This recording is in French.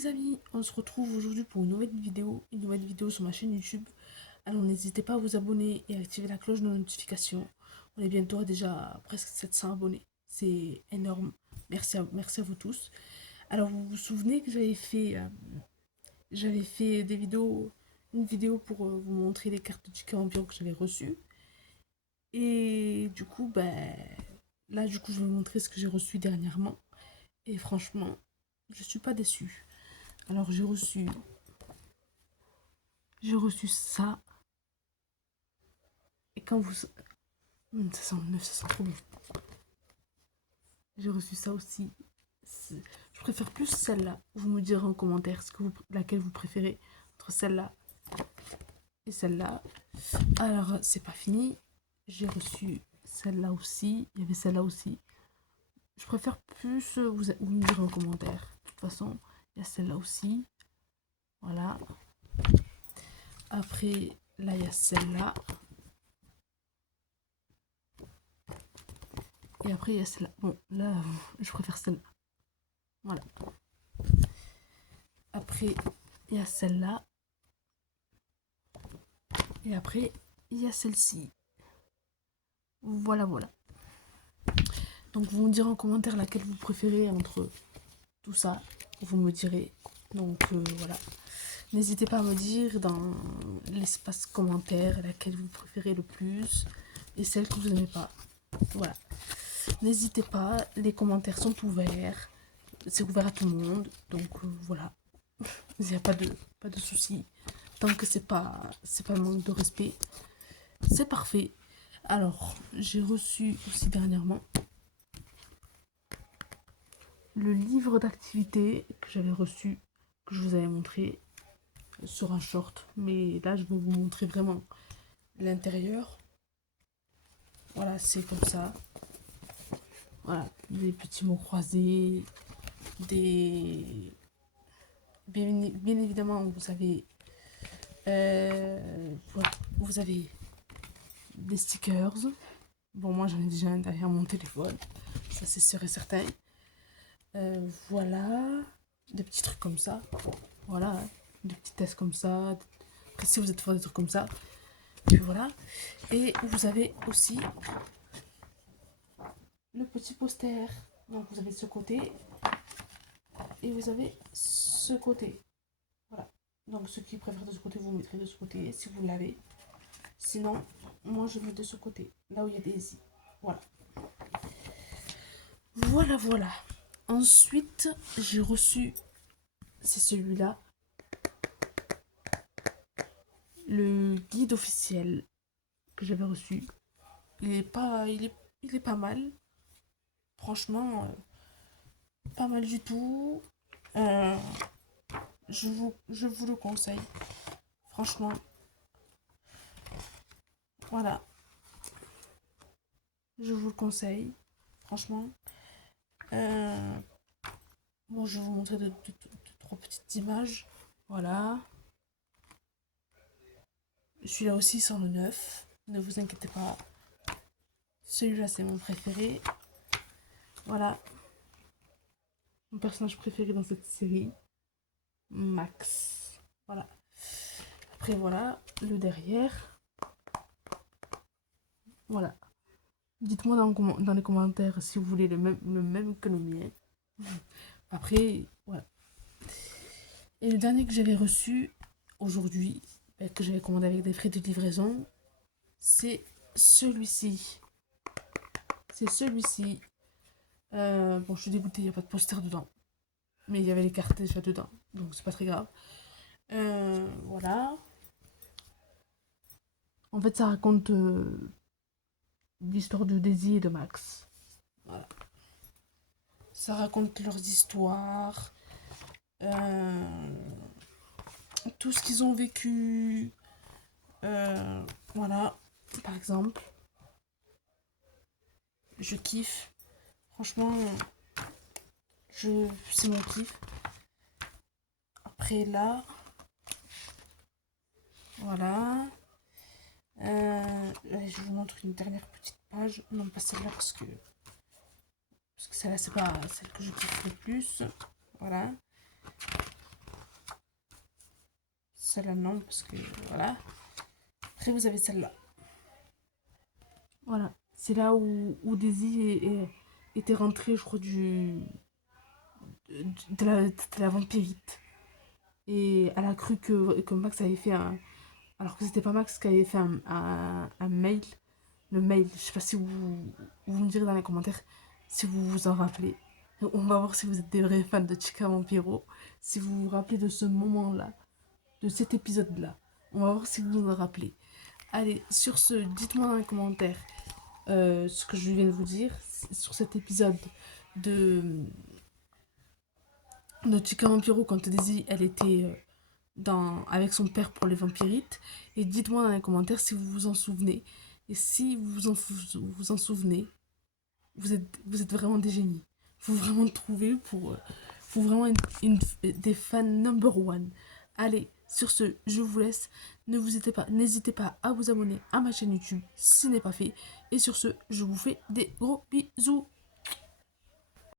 les amis, on se retrouve aujourd'hui pour une nouvelle vidéo sur ma chaîne YouTube. Alors n'hésitez pas à vous abonner et à activer la cloche de notification. On est bientôt déjà à presque 700 abonnés. C'est énorme. Merci à vous tous. Alors vous vous souvenez que j'avais fait une vidéo pour vous montrer les cartes de ticket ambiant que j'avais reçues. Et du coup, là je vais vous montrer ce que j'ai reçu dernièrement. Et franchement, je suis pas déçue. Alors j'ai reçu ça. Et quand vous... Ça sent neuf, ça sent trop bon. J'ai reçu ça aussi. Je préfère plus celle-là. Vous me direz en commentaire laquelle vous préférez entre celle-là et celle-là. Alors, c'est pas fini. J'ai reçu celle-là aussi. Il y avait celle-là aussi. Je préfère plus... vous me direz en commentaire. De toute façon, il y a celle-là aussi. Voilà. Après, là, il y a celle-là. Et après, il y a celle-là. Bon, là, je préfère celle-là. Voilà. Après, il y a celle-là. Et après, il y a celle-ci. Voilà, voilà. Donc, vous me direz en commentaire laquelle vous préférez entre tout ça. Vous me direz. Donc, voilà. N'hésitez pas à me dire dans l'espace commentaire laquelle vous préférez le plus et celle que vous n'aimez pas. Voilà. N'hésitez pas, les commentaires sont ouverts. C'est ouvert à tout le monde. Donc, voilà. Il n'y a pas de souci. Tant que c'est pas le manque de respect, c'est parfait. Alors, j'ai reçu aussi dernièrement le livre d'activité que j'avais reçu, que je vous avais montré sur un short. Mais là, je vais vous montrer vraiment l'intérieur. Voilà, c'est comme ça. Voilà, des petits mots croisés, des... Bien évidemment, voilà, vous avez des stickers. Bon, moi, j'en ai déjà un derrière mon téléphone. Ça, c'est sûr et certain. Voilà. Des petits trucs comme ça. Voilà. Des petits tests comme ça. Après, si vous êtes fort des trucs comme ça. Puis voilà. Et vous avez aussi le petit poster. Donc, vous avez ce côté. Et vous avez ce côté. Voilà. Donc, ceux qui préfèrent de ce côté, vous mettrez de ce côté. Si vous l'avez. Sinon, moi, je mets de ce côté. Là où il y a des i. Voilà. Voilà, voilà. Ensuite, j'ai reçu, c'est celui-là, le guide officiel que j'avais reçu. Il est pas mal. Franchement, pas mal du tout. Euh, je vous le conseille. Franchement, voilà. Je vous le conseille. Franchement. Bon, je vais vous montrer deux, trois petites images. Voilà. Celui-là aussi, c'est le 9. Ne vous inquiétez pas. Celui-là, c'est mon préféré. Voilà. Mon personnage préféré dans cette série. Max. Voilà. Après, voilà. Le derrière. Voilà. Dites-moi dans les commentaires si vous voulez le même que le mien. Après, voilà. Et le dernier que j'avais reçu aujourd'hui, que j'avais commandé avec des frais de livraison, c'est celui-ci. C'est celui-ci. Bon, je suis dégoûtée, il n'y a pas de poster dedans. Mais il y avait les cartes déjà dedans, donc c'est pas très grave. Voilà. En fait, ça raconte l'histoire de Daisy et de Max. Voilà. Ça raconte leurs histoires, tout ce qu'ils ont vécu. Voilà, par exemple. Je kiffe. Franchement, c'est mon kiff. Après là, voilà. Allez, je vous montre une dernière petite page. Non, pas celle-là parce que celle-là, c'est pas celle que je kiffe le plus. Voilà. celle-là non, parce que voilà. Après, vous avez celle-là. Voilà, c'est là où Daisy était rentrée, je crois, de la vampirite. Et elle a cru que Max avait fait un... Alors que c'était pas Max qui avait fait un mail. Le mail, je sais pas si vous me direz dans les commentaires si vous vous en rappelez. On va voir si vous êtes des vrais fans de Chica Vampiro. Si vous vous rappelez de ce moment-là, de cet épisode-là. On va voir si vous vous en rappelez. Allez, sur ce, dites-moi dans les commentaires ce que je viens de vous dire sur cet épisode de, de Chica Vampiro quand Daisy elle était avec son père pour les vampirites. Et dites-moi dans les commentaires si vous vous en souvenez. Et si vous en souvenez, vous êtes vraiment des génies. Faut vraiment le trouver pour vraiment des fans number one. Allez, sur ce, je vous laisse. N'hésitez pas à vous abonner à ma chaîne YouTube si ce n'est pas fait. Et sur ce, je vous fais des gros bisous.